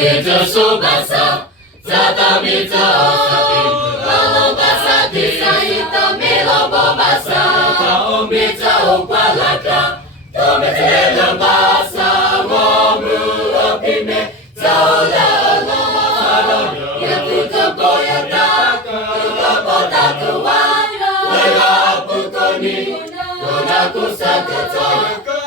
也这手把手，找到没找？老把手的上一道没老把手，找没找挂拉卡，都没在了把手，我们拼命找了老，也不可不要打，不可不打个完，我要不过你，我那不杀个走。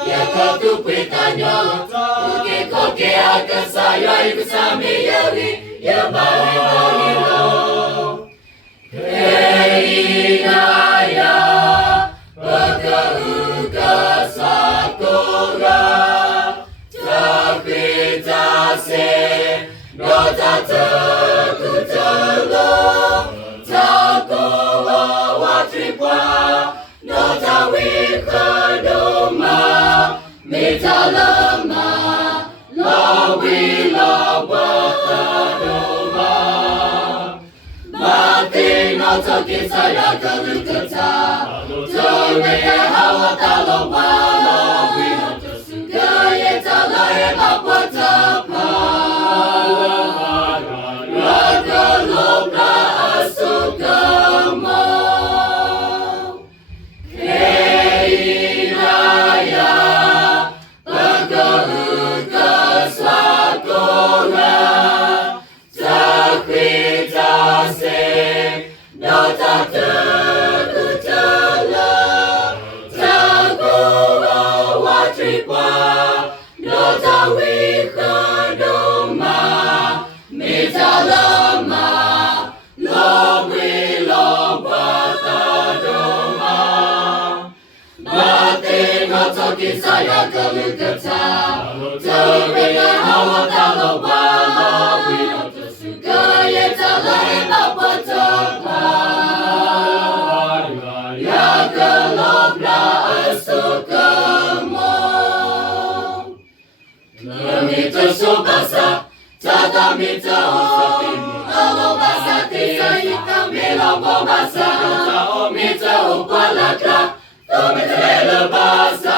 Yaka tu pitanya, uke koke akasa yo ikusami yori, yamari morilo. Keinaya, baka uka sakura, tapita se, nota taku talo, takowa watripwa, nota wikadoma. Mitalama, lawi lawatadoma. Mati no toki saya kalukata, Toreka hawatalowa, lawi no tosuga yetalae mapatapa. Raga lopra asukamo. Saya kalukata, Toreka hawatalowa, lawi no tosuga yetalae mapatapa. Yaka lopra asukamo. Lamita sobasa, tatamita osapimi, alobasa tisaita milambo basa, omita upalaka, tomita lebasa.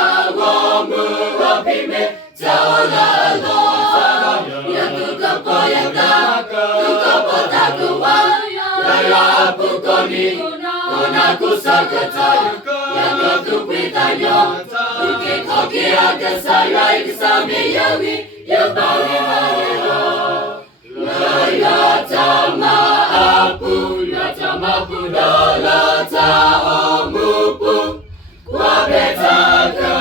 Jaula Allah, yang tukar koyata, tukar potakuwa, raya pukoni, konaku sakata, yang ketupitanyo, uke koki akasaya ikisami yawi, yang bari mariro. Raya tama apu, dola ta omupu, kwa betaka